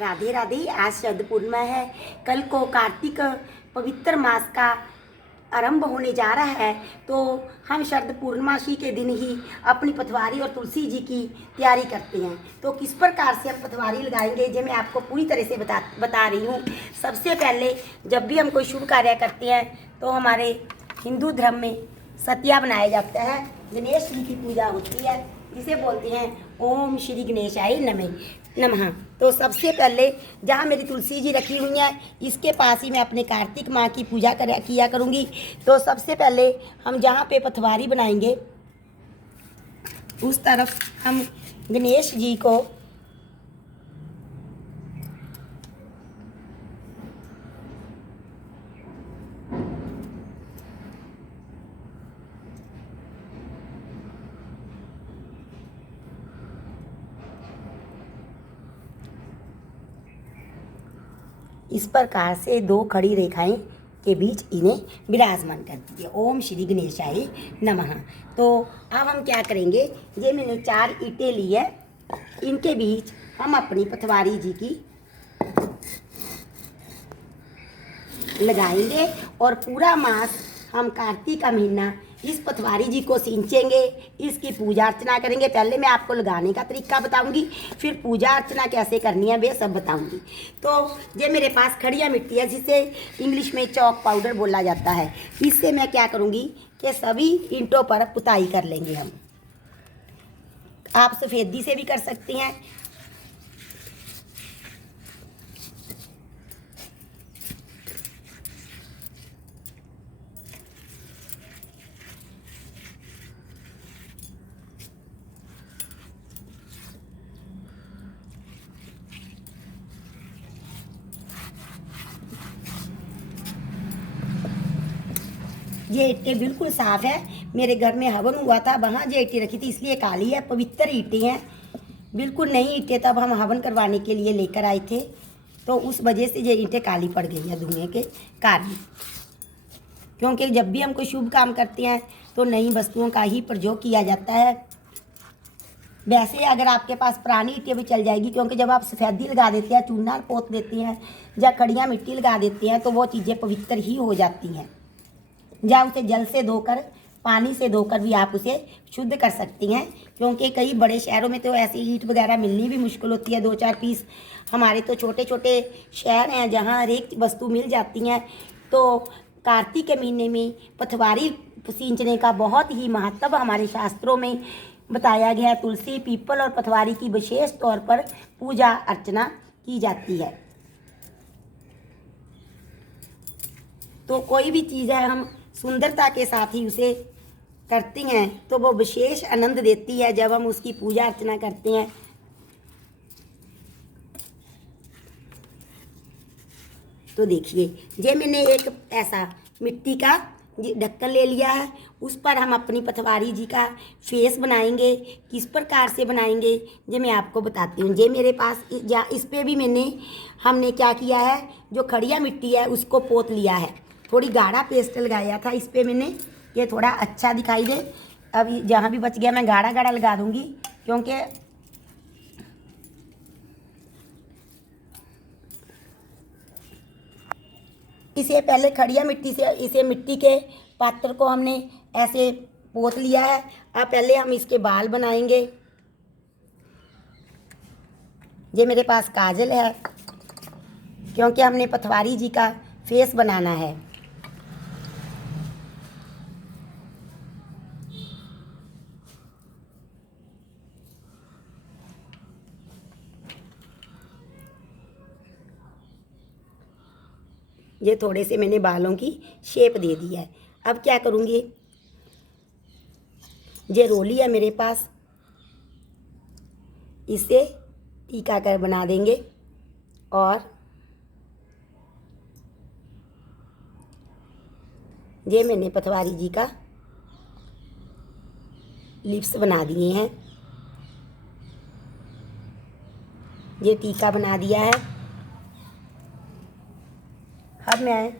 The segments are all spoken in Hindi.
राधे राधे। आज शरद पूर्णिमा है। कल को कार्तिक पवित्र मास का आरंभ होने जा रहा है, तो हम शरद पूर्णिमासी के दिन ही अपनी पटवारी और तुलसी जी की तैयारी करते हैं। तो किस प्रकार से हम पटवारी लगाएंगे ये मैं आपको पूरी तरह से बता रही हूँ। सबसे पहले जब भी हम कोई शुभ कार्य करते हैं तो हमारे हिंदू धर्म में सतिया बनाया जाता है, गणेश जी की पूजा होती है, जिसे बोलते हैं ओम श्री गणेशाय नमः। तो सबसे पहले जहाँ मेरी तुलसी जी रखी हुई हैं, इसके पास ही मैं अपने कार्तिक माँ की पूजा किया करूँगी। तो सबसे पहले हम जहाँ पे पटवारी बनाएंगे उस तरफ हम गणेश जी को इस प्रकार से दो खड़ी रेखाएं के बीच इन्हें विराजमान कर दीजिए। ओम श्री गणेशाय नमः। तो अब हम क्या करेंगे, ये मैंने 4 ईंटें ली है, इनके बीच हम अपनी पटवारी जी की लगाएंगे और पूरा मास हम कार्तिक का महीना इस पटवारी जी को सींचेंगे, इसकी पूजा अर्चना करेंगे। पहले मैं आपको लगाने का तरीका बताऊंगी, फिर पूजा अर्चना कैसे करनी है वे सब बताऊंगी। तो ये मेरे पास खड़िया मिट्टी है, जिसे इंग्लिश में चौक पाउडर बोला जाता है। इससे मैं क्या करूंगी कि सभी ईंटों पर पुताई कर लेंगे हम। आप सफ़ेदी से भी कर सकते हैं। ये ईंटें बिल्कुल साफ़ है। मेरे घर में हवन हुआ था, वहाँ ये ईंटें रखी थी, इसलिए काली है। पवित्र ईंटें हैं, बिल्कुल नई ईंटें तब हम हवन करवाने के लिए लेकर आए थे, तो उस वजह से ये ईंटें काली पड़ गई हैं धुएँ के कारण। क्योंकि जब भी हम कोई शुभ काम करते हैं तो नई वस्तुओं का ही प्रयोग किया जाता है। वैसे अगर आपके पास पुरानी ईंटें भी चल जाएगी, क्योंकि जब आप सफ़ेदी लगा देते हैं, चूना पोत देते हैं या खड़िया मिट्टी लगा देते हैं, तो वो चीज़ें पवित्र ही हो जाती हैं। या उसे जल से धोकर, पानी से धोकर भी आप उसे शुद्ध कर सकती हैं। क्योंकि कई बड़े शहरों में तो ऐसी ईंट वगैरह मिलनी भी मुश्किल होती है, 2-4 पीस। हमारे तो छोटे छोटे शहर हैं जहाँ हर एक वस्तु मिल जाती हैं। तो कार्तिक के महीने में पटवारी सींचने का बहुत ही महत्व हमारे शास्त्रों में बताया गया है। तुलसी, पीपल और पटवारी की विशेष तौर पर पूजा अर्चना की जाती है। तो कोई भी चीज़ है हम सुंदरता के साथ ही उसे करते हैं, तो वो विशेष आनंद देती है जब हम उसकी पूजा अर्चना करते हैं। तो देखिए, ये मैंने एक ऐसा मिट्टी का ढक्कन ले लिया है, उस पर हम अपनी पटवारी जी का फेस बनाएंगे। किस प्रकार से बनाएंगे ये मैं आपको बताती हूँ। ये मेरे पास इस पे भी हमने क्या किया है, जो खड़िया मिट्टी है उसको पोत लिया है, थोड़ी गाढ़ा पेस्ट लगाया था इस पे मैंने, ये थोड़ा अच्छा दिखाई दे। अब जहाँ भी बच गया मैं गाढ़ा गाढ़ा लगा दूँगी, क्योंकि इसे पहले खड़िया मिट्टी से इसे मिट्टी के पात्र को हमने ऐसे पोत लिया है। अब पहले हम इसके बाल बनाएंगे। ये मेरे पास काजल है, क्योंकि हमने पटवारी जी का फेस बनाना है। ये थोड़े से मैंने बालों की शेप दे दी है। अब क्या करूँगी, ये रोली है मेरे पास, इसे टीका कर बना देंगे। और ये मैंने पटवारी जी का लिप्स बना दिए हैं, ये टीका बना दिया है। अब मैं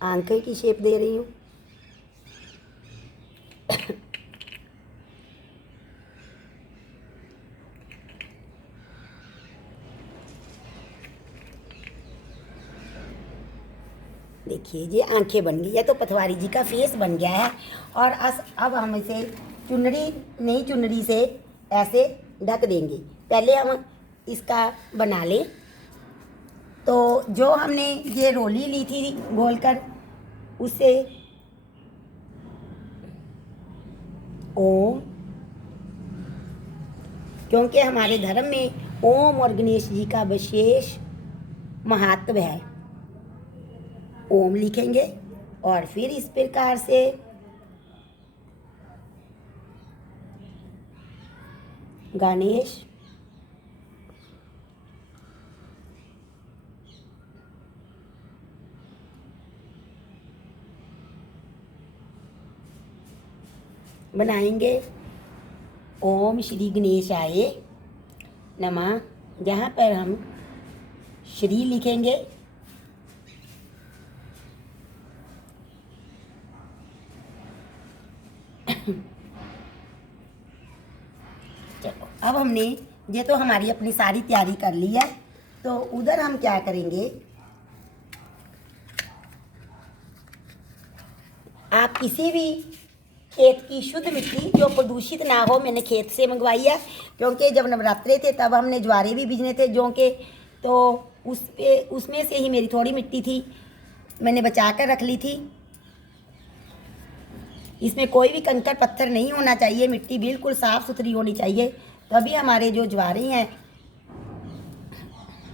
आंखें की शेप दे रही हूँ। देखिए ये आंखें बन गई है, तो पटवारी जी का फेस बन गया है। और अब हम इसे नई चुनरी से ऐसे ढक देंगे। पहले हम इसका बना लें। तो जो हमने ये रोली ली थी गोल कर, उसे ओम, क्योंकि हमारे धर्म में ओम और गणेश जी का विशेष महत्व है, ओम लिखेंगे और फिर इस प्रकार से गणेश बनाएंगे। ओम श्री गणेशाय नमः। जहाँ पर हम श्री लिखेंगे, चलो अब हमने ये तो हमारी अपनी सारी तैयारी कर ली है। तो उधर हम क्या करेंगे, आप किसी भी खेत की शुद्ध मिट्टी जो प्रदूषित ना हो, मैंने खेत से मंगवाई है, क्योंकि जब नवरात्रे थे तब हमने ज्वारे भी बीजने थे जौ के, तो उसमें से ही मेरी थोड़ी मिट्टी थी, मैंने बचा कर रख ली थी। इसमें कोई भी कंकड़ पत्थर नहीं होना चाहिए, मिट्टी बिल्कुल साफ़ सुथरी होनी चाहिए, तभी हमारे जो ज्वारे हैं।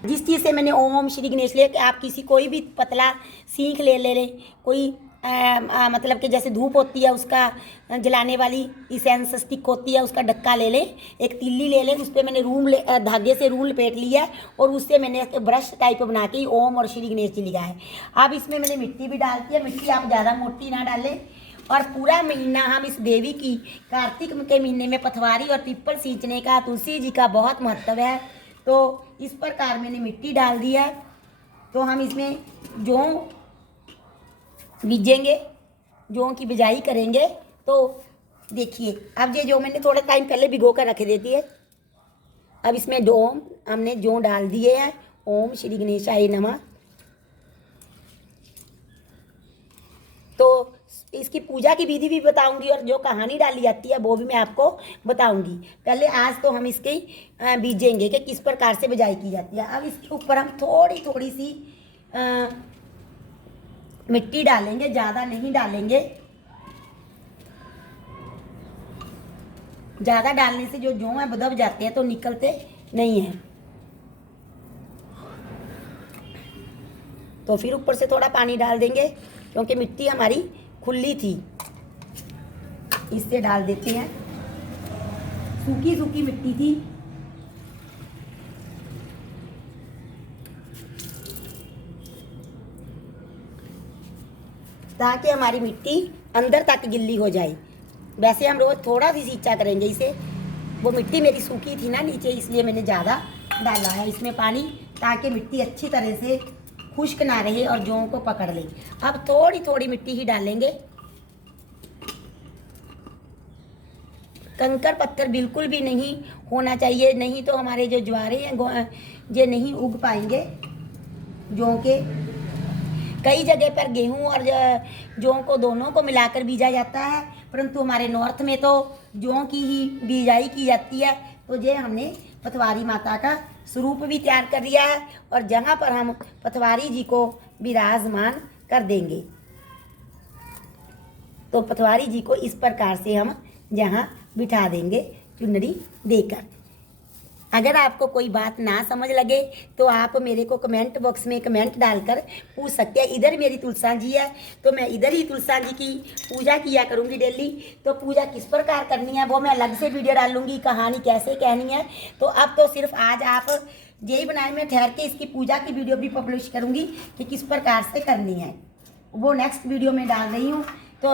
जिस चीज़ से मैंने ओम श्री गणेश ले, आप किसी कोई भी पतला सीख ले लें, कोई मतलब कि जैसे धूप होती है उसका जलाने वाली इसेंस स्टिक होती है, उसका ढक्का ले लें, एक तिल्ली ले लें, उस पर मैंने धागे से रूल लपेट लिया है और उससे मैंने ब्रश टाइप बना के ओम और श्री गणेश जी लिखा है। अब इसमें मैंने मिट्टी भी डालती है, मिट्टी आप ज़्यादा मोटी ना डालें। और पूरा महीना हम इस देवी की कार्तिक के महीने में पटवारी और पीपल सींचने का तुलसी जी का बहुत महत्व है। तो इस प्रकार मैंने मिट्टी डाल दी है। तो हम इसमें जौ बीजेंगे, जौ की बिजाई करेंगे। तो देखिए अब ये जो मैंने थोड़ा टाइम पहले भिगो कर रख देती है, अब इसमें हमने जौ डाल दिए हैं। ओम श्री गणेशाय नमः। तो इसकी पूजा की विधि भी बताऊंगी और जो कहानी डाली जाती है वो भी मैं आपको बताऊंगी। पहले आज तो हम इसके बीजेंगे कि किस प्रकार से बिजाई की जाती है। अब इसके ऊपर हम थोड़ी थोड़ी सी मिट्टी डालेंगे, ज़्यादा नहीं डालेंगे। ज़्यादा डालने से जो जौ है दब जाते हैं तो निकलते नहीं हैं। तो फिर ऊपर से थोड़ा पानी डाल देंगे, क्योंकि मिट्टी हमारी खुली थी, इससे डाल देते हैं। सूखी सूखी मिट्टी थी। ताकि हमारी मिट्टी अंदर तक गिल्ली हो जाए। वैसे हम रोज़ थोड़ा सी सींचा करेंगे इसे। वो मिट्टी मेरी सूखी थी ना नीचे, इसलिए मैंने ज़्यादा डाला है इसमें पानी, ताकि मिट्टी अच्छी तरह से खुश्क ना रहे और जौ को पकड़ ले। अब थोड़ी थोड़ी मिट्टी ही डालेंगे। कंकड़ पत्थर बिल्कुल भी नहीं होना चाहिए, नहीं तो हमारे जो ज्वारे हैं ये नहीं उग पाएंगे जौ के। कई जगह पर गेहूं और जौ को दोनों को मिलाकर बीजा जाता है, परंतु हमारे नॉर्थ में तो जौ की ही बिजाई की जाती है। तो ये हमने पटवारी माता का स्वरूप भी तैयार कर दिया है और जहाँ पर हम पटवारी जी को विराजमान कर देंगे। तो पटवारी जी को इस प्रकार से हम यहाँ बिठा देंगे चुनरी देकर। अगर आपको कोई बात ना समझ लगे तो आप मेरे को कमेंट बॉक्स में कमेंट डालकर पूछ सकते हैं। इधर मेरी तुलसा जी है, तो मैं इधर ही तुलसा जी की पूजा किया करूँगी डेली। तो पूजा किस प्रकार करनी है वो मैं अलग से वीडियो डालूँगी, कहानी कैसे कहनी है। तो अब तो सिर्फ आज आप यही बनाए, मैं ठहर के इसकी पूजा की वीडियो भी पब्लिश करूँगी कि किस प्रकार से करनी है, वो नेक्स्ट वीडियो में डाल रही हूँ। तो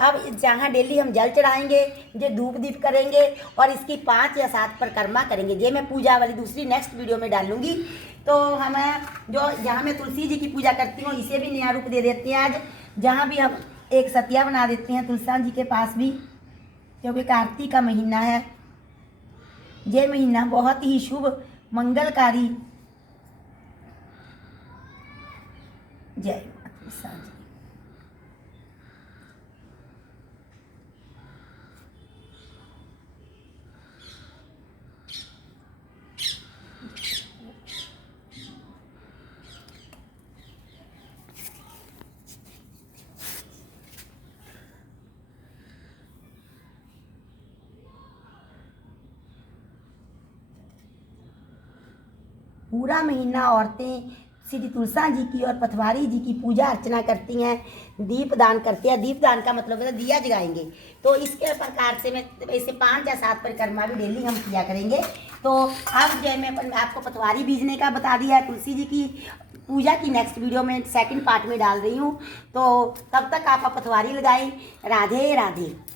अब जहाँ डेली हम जल चढ़ाएंगे, ये धूप दीप करेंगे और इसकी 5 या 7 परिक्रमा करेंगे, ये मैं पूजा वाली दूसरी नेक्स्ट वीडियो में डालूंगी। तो हमें जो जहाँ मैं तुलसी जी की पूजा करती हूँ इसे भी नया रूप दे देते हैं आज, जहाँ भी हम एक सतिया बना देते हैं तुलसा जी के पास भी, क्योंकि कार्तिक का महीना है। ये महीना बहुत ही शुभ मंगलकारी। जय माता दी। पूरा महीना औरतें श्री तुलसा जी की और पथवारी जी की पूजा अर्चना करती हैं, दीप दान करती हैं। दीप दान का मतलब है दिया जगाएंगे। तो इसके प्रकार से मैं ऐसे 5 या 7 परिक्रमा भी डेली हम किया करेंगे। तो अब जो है मैं आपको पथवारी बीजने का बता दिया है, तुलसी जी की पूजा की नेक्स्ट वीडियो में सेकंड पार्ट में डाल रही हूँ। तो तब तक आप पथवारी लगाएं। राधे राधे।